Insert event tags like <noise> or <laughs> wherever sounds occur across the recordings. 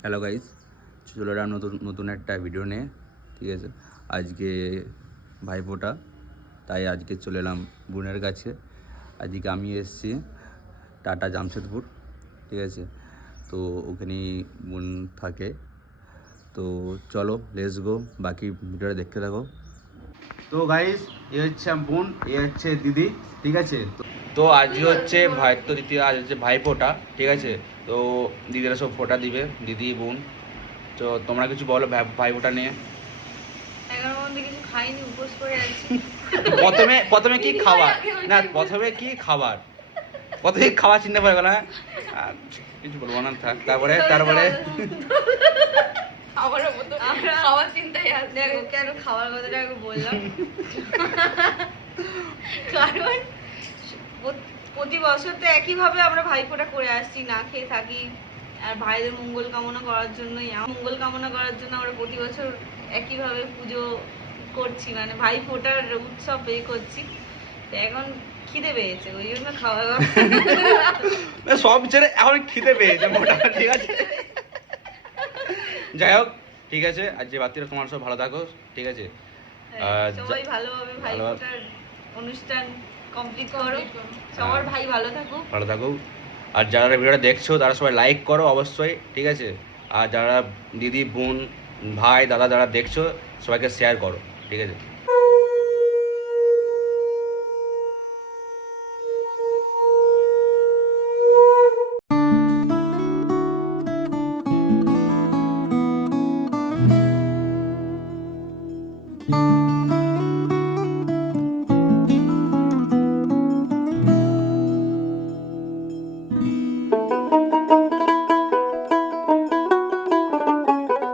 Hello guys চলে এলাম নতুন নতুন একটা ভিডিও নিয়ে, ঠিক আছে? আজকে ভাইফোঁটা, তাই আজকে চলে এলাম বোনের কাছে। আজকে আমি এসেছি টাটা জামশেদপুর, ঠিক আছে? তো ওখানেই বোন থাকে। তো চলো লেস গো বাকি ভিডিওটা দেখতে থাকো। তো গাইস এ হচ্ছে বোন, এ হচ্ছে দিদি, ঠিক আছে? তো- তো আজকে হচ্ছে ভাই তো দিদি আজ হচ্ছে ভাই ফোটা ঠিক আছে? তো দিদিরা সব ফোটা দিবে দিদি বোন। তো তোমরা কিছু বলো ভাই- ভাই ফোটা নিয়ে। এগারো মধ্যে কিছু খাইনি উপোস করে আছি। প্রথমে প্রথমে কি খাবার? না প্রথমে কি খাবার? প্রথমে খাবার চিন্তা করে গেল না কিছু বলব না থাক তারপরে তারপরে। খাবার চিন্তায় কেন খাবার কথাটা বললাম। <laughs> কারণ প্রত- বছর তো একইভাবে আমরা ভাইফোঁটা করে আসছি না খেয়ে থাকি। আর ভাইদের মঙ্গল কামনা করার জন্যই মঙ্গল কামনা করার জন্য আমরা প্রতি বছর একইভাবে পুজো করছি মানে ভাই ফোটার উৎসব এ করছি। তো এখন খিদে পেয়েছে ওই জন্য খাওয়া দাওয়া <laughs> সব ছেড়ে এখন খিদে পেয়েছে মোটা ঠিক আছে? যাই হোক ঠিক আছে আর যে বাতিরা তোমার সব ভালো থাকো ঠিক আছে? আর যা- সবাই ভালোভাবে ভাই ফোটার অনুষ্ঠান কমপ্লিট করো। সবার ভাই ভালো থাকুক। ভালো আর যারা ভিডিওটা দেখছ তারা সবাই লাইক করো অবশ্যই ঠিক আছে? আর যারা দিদি বোন ভাই দাদা যারা দেখছ সবাইকে শেয়ার করো ঠিক আছে?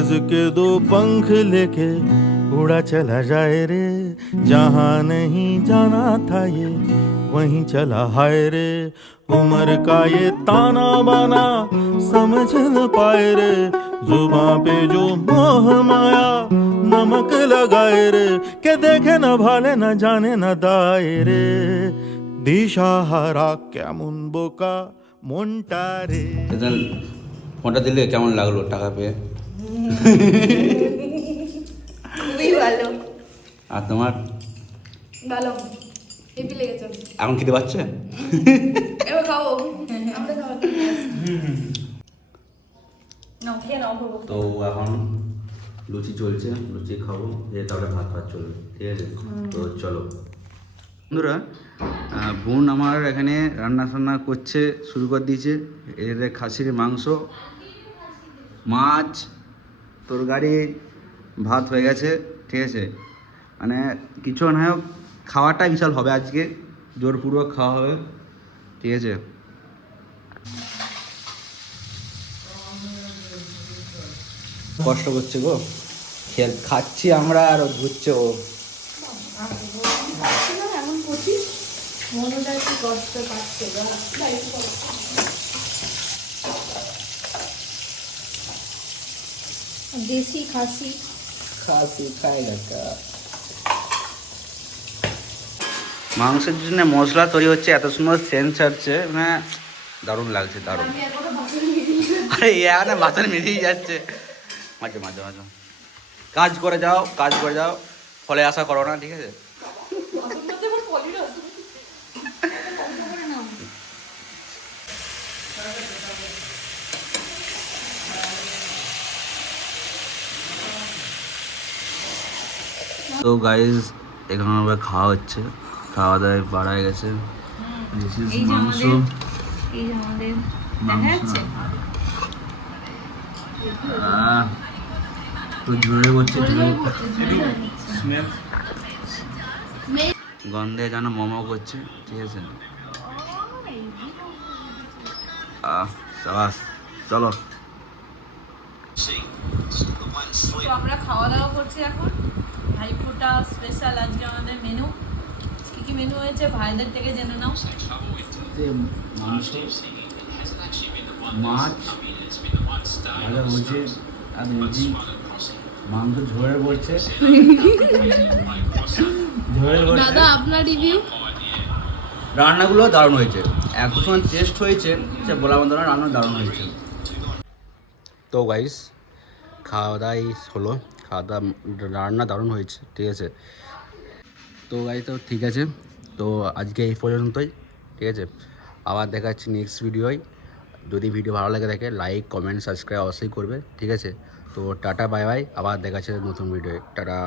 कागज के दो पंख लेके उड़ा चला जाए रे जहाँ नहीं जाना था ये वहीं चला हाय रे उम्र का ये ताना बाना समझ न पाए रे जुबा पे जो मोह माया नमक लगाए रे के देखे न भाले न जाने न दाए रे দিশাহারা কেমন বোকা মনটা রে সেদিন ফোনটা দিলে কেমন লাগলো টাকা পেয়ে খুবই ভালো। আর তোমার? ভালো। হেভি লেগেছে। এখন খেতে পাচ্ছে এবার খাব। আমরা খাব। নাও খেয়ে নাও তো এখন লুচি চলছে। লুচি খাব। দিয়ে তারপরে ভাত ভাত চলবে। ঠিক আছে? তো চলো। বন্ধুরা বোন আমার এখানে রান্না টান্না করছে শুরু করে দিয়েছে। এর খাসির মাংস মাছ তরকারি ভাত হয়ে গেছে, ঠিক আছে? মানে কিছু না হোক, খাওয়াটা বিশাল হবে আজকে। জোরপূর্বক খাওয়া হবে, ঠিক আছে? কষ্ট করছে গো। খেয়াল, খাচ্ছি আমরা আর ঘুরছে ও। মনটা একটু কষ্ট পাচ্ছে হোক। দেশি খাসি। খাসি না মাংসের জন্য মশলা তৈরি হচ্ছে এত সুন্দর সেন্স হচ্ছে মানে দারুণ লাগছে দারুণ। আরে এখানে বাসন বেরিয়ে যাচ্ছে। মাঝে মাঝে মাঝে। কাজ করে যাও কাজ করে যাও। ফলে আশা করো না ঠিক আছে? তো গাইজ এখানে আমরা খাওয়া হচ্ছে। খাওয়া দাওয়া বাড়ায় গেছে। This is মাংস। এই যে আমাদের দেখা যাচ্ছে? আহ, তো ঝুড়ে করছে গন্ধে যেন মোমো করছে ঠিক আছে? চলো। আমরা খাওয়া দাওয়া করছি এখন। ভাইফোঁটা স্পেশাল আজকে আমাদের মেনু কি কি মেনু হয়েছে? ভাইদের থেকে জেনে নাও। মাছ ভাজা বলছে আর রুটি মাংস ঝোলে বলছে। দাদা আপনার রিভিউ রান্নাগুলো দারুণ হয়েছে। এত সময় টেস্ট হয়েছে সে বলা না রান্না দারুণ হয়েছে। তো গাইস খাওয়া দাওয়াই হলো। খাওয়া রান্না দারুণ হয়েছে, ঠিক আছে? তো গাই তো ঠিক আছে। তো আজকে এই পর্যন্তই, ঠিক আছে? আবার দেখা নেক্সট ভিডিওয় যদি ভিডিও ভালো লাগে দেখে লাইক কমেন্ট সাবস্ক্রাইব অবশ্যই করবে, ঠিক আছে? তো টাটা বাই বাই আবার দেখা যাচ্ছে নতুন ভিডিওয় টাটা।